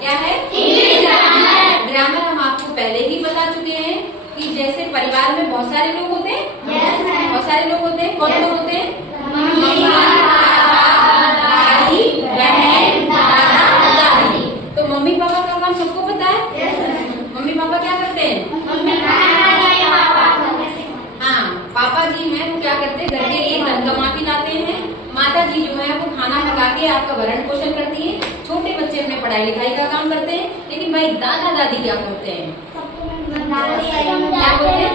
क्या है? English grammar. Grammar हम आपको पहले ही बता चुके हैं कि जैसे परिवार में बहुत सारे लोग होते हैं, बहुत सारे लोग होते हैं। कौन कौन होते हैं? मम्मी, पापा, भाई, बहन, दादा, दादी। तो मम्मी पापा का काम सबको पता है? मम्मी पापा क्या करते हैं? हाँ, पापा जी हैं वो क्या करते हैं? घर के लिए धन कमा के लाते हैं। माता जी जो है वो खाना पका के आपका भरण पोषण करती है। छोटे बच्चे अपने पढ़ाई लिखाई का काम करते हैं। लेकिन भाई दादा दादी क्या करते हैं? क्या करते हैं?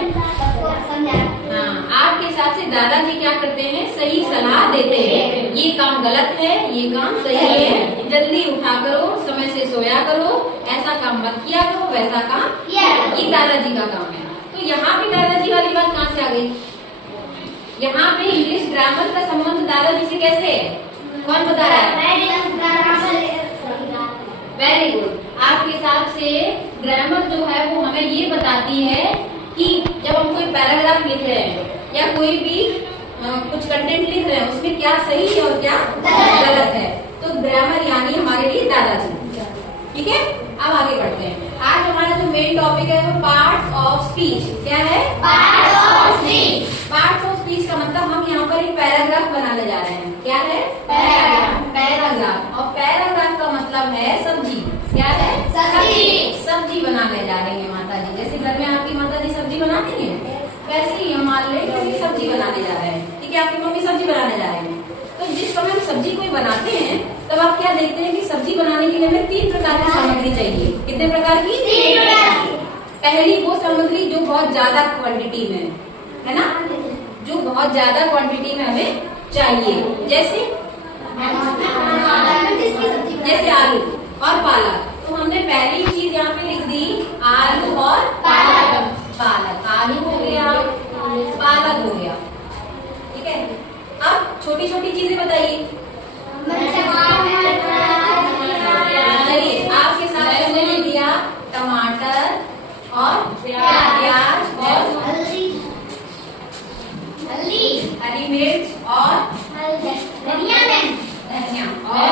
हाँ, आपके हिसाब से दादाजी क्या करते हैं? सही सलाह देते हैं। ये काम गलत है, ये काम सही है, जल्दी उठा करो, समय से सोया करो, ऐसा काम मत किया करो, वैसा काम। ये दादाजी का काम है। तो यहाँ पे दादाजी वाली बात कहाँ से आ गई? यहाँ पे इंग्लिश ग्रामर का संबंध दादाजी से कैसे है? कौन बता रहा है? Very good. आपके हिसाब से ग्रामर जो है वो हमें ये बताती है कि जब हम कोई पैराग्राफ लिख रहे हैं या कोई भी कुछ कंटेंट लिख रहे हैं उसमें क्या सही है और क्या गलत है। तो ग्रामर यानी हमारे लिए दादाजी। ठीक है, अब आगे बढ़ते हैं। आज हमारा जो मेन टॉपिक है वो पार्ट्स ऑफ स्पीच। क्या है? Parts of speech. Parts of speech का मतलब हम यहाँ पर एक पैराग्राफ बनाने जा रहे हैं। क्या है? पैराग्राफ। और पैराग्राफ का मतलब है सब्जी। क्या है? सब्जी। सब्जी बनाने जा रहे हैं माता जी। जैसे घर में आपकी माता जी सब्जी बनाती है, वैसे ही हम मान लें कि सब्जी बनाने जा रहे हैं। ठीक है, आपकी मम्मी सब्जी बनाने जा रहे हैं। तो जिस समय हम सब्जी कोई बनाते हैं तब आप क्या देखते हैं कि सब्जी बनाने के लिए हमें 3 प्रकार की सामग्री चाहिए। कितने प्रकार की? 3 प्रकार की। पहली वो सामग्री जो बहुत ज्यादा क्वांटिटी में है ना, जो बहुत ज्यादा क्वांटिटी में हमें चाहिए। जैसे आलू और पालक। तो हमने पहली चीज यहाँ पे लिख दी आलू और पालक। पालक, आलू हो गया, पालक हो गया। ठीक है, अब छोटी छोटी चीजें बताइए। चलिए, आपके साथ हमने लिख दिया टमाटर और प्याज और हरी मिर्च और धनिया और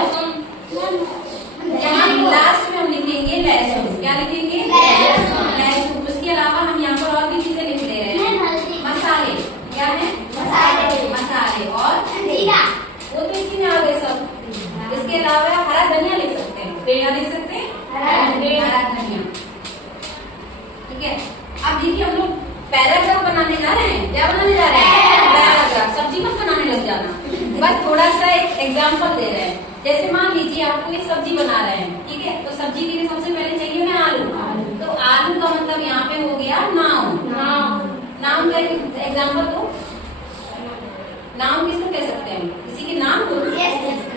यहाँ लास्ट में हम लिखेंगे लहसुन। क्या लिखेंगे? लहसुन। उसके अलावा हम यहाँ पर और भी चीजें लिख ले रहे हैं। मसाले। क्या है? मसाले और वो तो इसी में आ गए सब। इसके अलावा हरा धनिया लिख सकते हैं। क्या लिख सकते हैं? हरा धनिया। ठीक है, अब देखिए हम लोग पैराग्राफ बनाने जा रहे हैं। क्या बनाने जा रहे हैं? पैराग्राफ। सब्जी मत बनाने लग जाना, बस थोड़ा सा एक एग्जाम्पल दे रहे हैं। जैसे मान लीजिए आपको एक सब्जी बना रहे हैं। ठीक है, तो सब्जी के लिए सबसे पहले चाहिए हमें आलू। तो आलू का मतलब यहाँ पे हो गया नाउन। नाउन का एग्जाम्पल दो। नाम किसको कह सकते हैं? किसी के नाम को।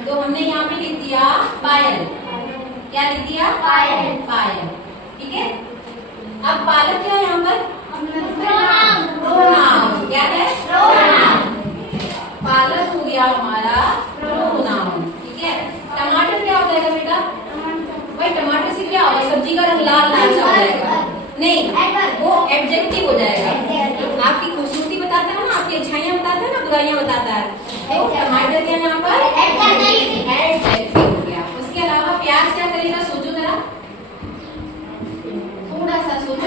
तो हमने यहाँ पे लिख दिया पायल। क्या लिख दिया? पायल। ठीक है, अब पालक क्या है यहाँ पर? प्रोनाउन। क्या है? पालक हो गया हमारा प्रोनाउन। ठीक है, टमाटर क्या होता है बेटा? भाई टमाटर से क्या होगा? सब्जी का रंग लाल लाल सा हो जाएगा। नहीं, वो एडजेक्टिव हो जाएगा। आपकी खूबसूरती बताता है ना, आपकी अच्छाइयाँ बताता है ना, बुराइयाँ बताता है। तो टमाटर क्या यहाँ पर? एडजेक्टिव हो गया। उसके अलावा प्याज क्या करेगा? सोचो जरा, थोड़ा सा सोचो।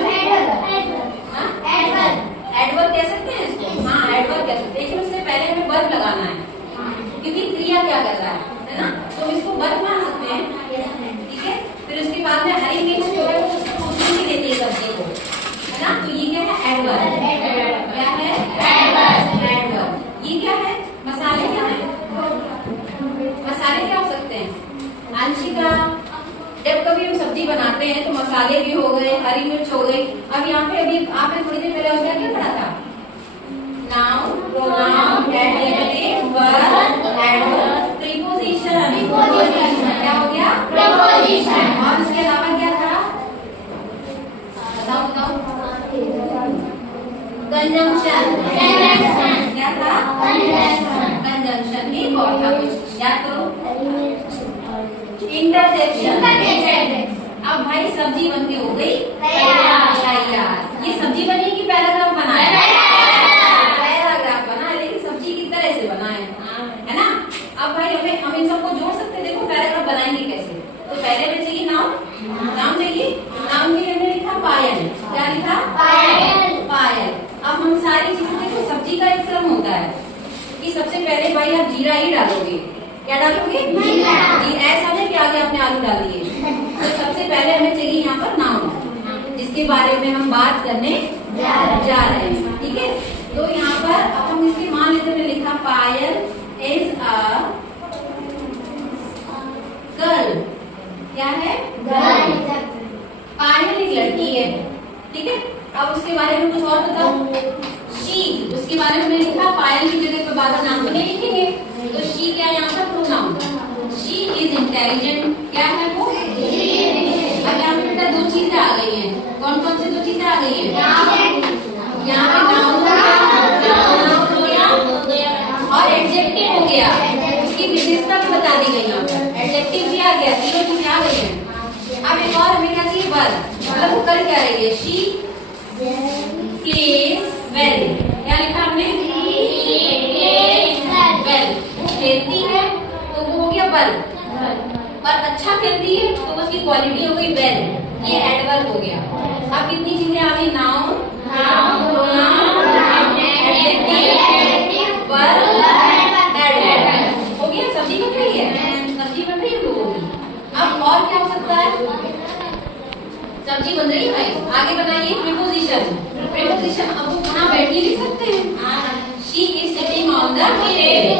एडवर्ब कह सकते हैं इसको? हाँ, एडवर्ब कह सकते हैं। लेकिन उससे पहले हमें वर्ब लगाना है, क्योंकि क्रिया क्या कर रहा है ना, तो इसको वर्ब मान सकते हैं। ठीक है, फिर उसके बाद में हरी मिर्च जो है वो उसको खूबसूरती देती है सब्जी को, है ना। तो ये क्या है? एडवर्ब। क्या है? एडवर्ब। ये क्या है? मसाले। क्या है? मसाले क्या हो सकते हैं? अंशिका, जब कभी हम सब्जी बनाते हैं तो मसाले भी हो गए, हरी मिर्च हो गई। अब यहाँ पे अभी आपने थोड़ी देर पहले उसका क्या पढ़ा था? Noun, pronoun, adjective, verb, adverb, preposition. क्या हो गया? प्रीपोजिशन। और उसके अलावा क्या था? बताओ। कंजंक्शन। क्या था? कंजंक्शन। एक और था कुछ, याद करो। इंटरजेक्शन। अब भाई सब्जी बनके हो गई तैयार। ये सब्जी बनी कि पैराग्राफ बना है? पैराग्राफ बना है, लेकिन सब्जी की तरह से बना है ना। अब भाई हम इन सबको जोड़ सकते हैं। देखो पैराग्राफ बनाएंगे कैसे? तो पहले में चाहिए नाउन, हम सारी चीजें देखो, सब्जी का एक क्रम होता है कि सबसे पहले भाई आप जीरा ही डालोगे। क्या डालोगे? जीरा। ऐसा नहीं कि आगे आपने आलू डाल दिए। तो सबसे पहले हमें चाहिए यहाँ पर नाउन, जिसके बारे में हम बात करने जा रहे हैं। ठीक है, तो यहाँ पर अब हम इसके मान लेते हैं, लिखा पायल इज अ गर्ल। क्या है? पायल एक लड़की है। ठीक है, अब उसके बारे में कुछ और बताओ। शी, उसके बारे में हमने लिखा, पायल की जगह पे बाद नाम तो नहीं लिखेंगे, तो शी क्या है यहाँ पर? प्रोनाउन। She is intelligent. क्या है वो? अब यहाँ पे बेटा दो चीजें आ गई हैं। कौन कौन सी दो चीजें आ गई हैं? यहाँ पे नाउन हो गया और एडजेक्टिव हो गया। उसकी विशेषता भी बता दी गई यहाँ पर। एडजेक्टिव भी आ गया, तीनों चीजें आ गई हैं। अब एक और हमें क्या चाहिए? वर्ब। मतलब वो कर क्या रही है? She plays well. क्या लिखा हमने? वेल। वो खेलती है तो वो हो गया वर्ब, और अच्छा खेलती है तो उसकी क्वालिटी हो गई वेल। ये एडवर्ब हो गया। अब कितनी चीजें आ गई? Noun, pronoun, adjective, verb, adverb. हो गया। सब्जी बन रही है, सब्जी बन रही है लोगों की। अब और क्या हो सकता है? सब्जी बन रही है भाई, आगे बनाइए। प्रीपोजिशन। प्रीपोजिशन अब वो वहाँ बैठी लिख सकते हैं। She is sitting on the table.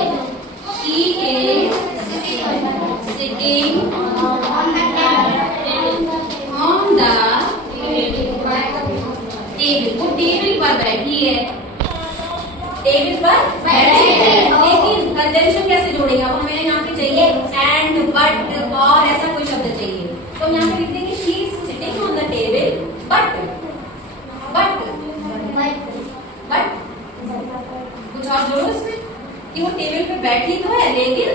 She is sitting on the table. वो टेबल पर बैठी है। टेबल पर बैठी है। लेकिन कंजंक्शन कैसे जोड़ेगा? वो हमें यहाँ पे चाहिए एंड, बट, और ऐसा कोई शब्द चाहिए। तो यहाँ पे लिख देंगे she is sitting on the table but कुछ और जोड़ो इसमें कि वो टेबल पे बैठी तो है लेकिन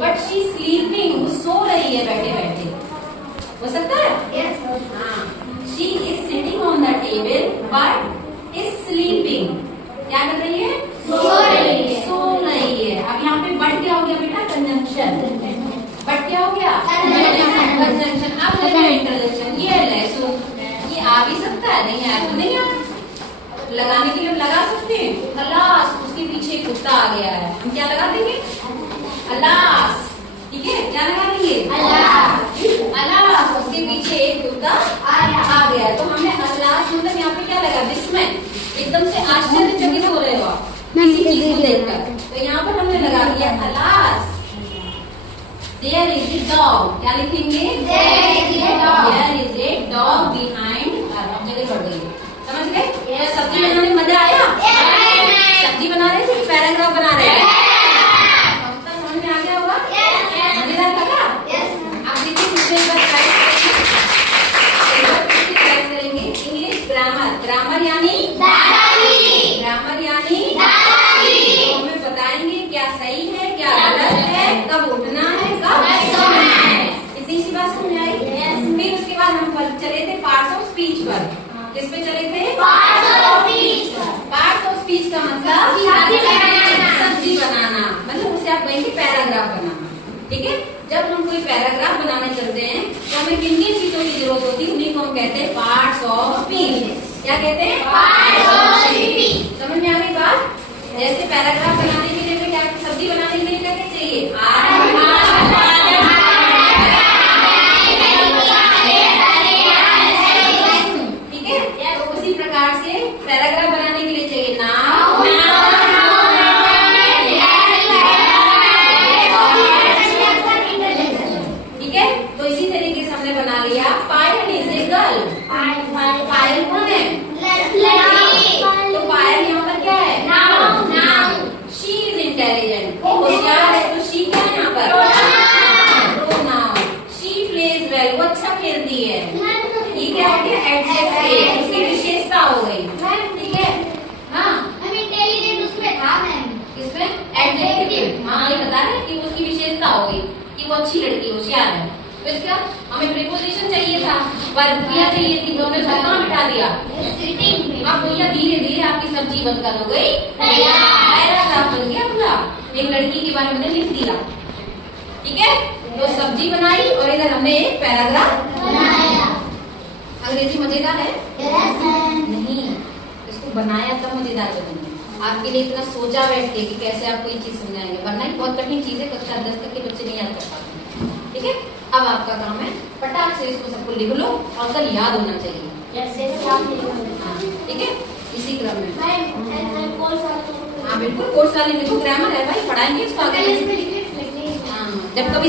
बट शी स्लीपिंग, वो सो रही है बैठे बैठे। हो सकता है? हाँ, she is sitting on the table but is sleeping. क्या कर रही है? सो रही है। सो रही है। अब यहाँ पे बट क्या हो गया बेटा? कंजंक्शन। बट क्या हो गया? कंजंक्शन। अब इंटरजेक्शन। ये लहसुन, ये आ भी सकता है, नहीं आया तो नहीं आया। लगाने के लिए हम लगा सकते हैं अलास, उसके पीछे कुत्ता आ गया है, हम क्या लगा देंगे? अलास। ठीक है, क्या लगा देंगे? अलास, उसके पीछे एक कुत्ता आ गया। तो हमने अलास मतलब यहाँ पे क्या लगा? विस्मय, एकदम से आश्चर्यचकित हो रहे हो आप किसी चीज को देखकर, तो यहाँ पर हमने लगा दिया alas. There is a dog. क्या लिखेंगे? There is a dog behind her. अब जगह बढ़ गई, समझ गए? सब्जी बनाने में मजा आया? सब्जी बना रहे थे, पैराग्राफ बना रहे थे। समझ में आ गया होगा? मजेदार लगा? आप देखिए दूसरे बार ट्राई करेंगे। English grammar. ग्रामर यानी ग्रामर यानी तो हमें बताएंगे क्या सही है, क्या गलत है, कब उठना है, कब सोना है। इतनी सी बात समझ आई? फिर उसके बाद हम चले थे पार्ट्स ऑफ स्पीच पर। किस पे चले थे? पार्ट्स ऑफ स्पीच का मतलब सब्जी बनाना, मतलब उसे आप कहेंगे पैराग्राफ बनाना। ठीक है, जब हम कोई पैराग्राफ बनाने चलते हैं तो हमें किन किन चीजों की जरूरत होती है? उन्हीं को हम कहते हैं पार्ट्स ऑफ स्पीच। क्या कहते हैं? Parts of speech. समझ में आ गई बात? जैसे पैराग्राफ बनाने के लिए क्या, सब्जी बनाने के लिए क्या चाहिए? ठीक है, तो उसी प्रकार से पैराग्राफ बनाने के लिए चाहिए नाउन, ठीक है। तो इसी तरीके से हमने बना लिया पायल इज ए गर्ल। पायल कौन है? तो पायल यहाँ पर क्या है? नाउन। शी इज इंटेलिजेंट, होशियार है, तो शी क्या है यहाँ पर? प्रोनाउन। शी प्लेज वेल, वो अच्छा खेलती है। ये क्या हो गया? एडजेक्टिव, उसकी विशेषता हो गई। ठीक है, हाँ इसमें एडजेक्टिव, हाँ ये बता रहे कि उसकी विशेषता हो गई कि वो अच्छी लड़की होशियार है। तो इसका हमें प्रीपोजिशन चाहिए था, वर्ब क्रिया चाहिए थी, तो हमने कहाँ बिठा दिया? अब भैया धीरे धीरे आपकी सब्जी बनकर हो गई पैराग्राफ बन गया पूरा। एक लड़की के बारे में हमने लिख दिया। ठीक है, तो सब्जी बनाई और इधर हमने एक पैराग्राफ बनाया। अंग्रेजी मजेदार है? नहीं बनाया तब मजेदार बनेंगे। आपके लिए इतना सोचा बैठ के कि कैसे आपको ये चीज समझाएंगे, वरना ही बहुत कठिन चीज है, कक्षा 10 तक के बच्चे नहीं याद कर पाते। ठीक है, अब आपका काम है फटाक से इसको सबको लिख लो और कल याद होना चाहिए। ठीक है, इसी क्रम में हाँ बिल्कुल कोर्स वाले लिखो, ग्रामर है भाई, पढ़ाएंगे इसको आगे। जब कभी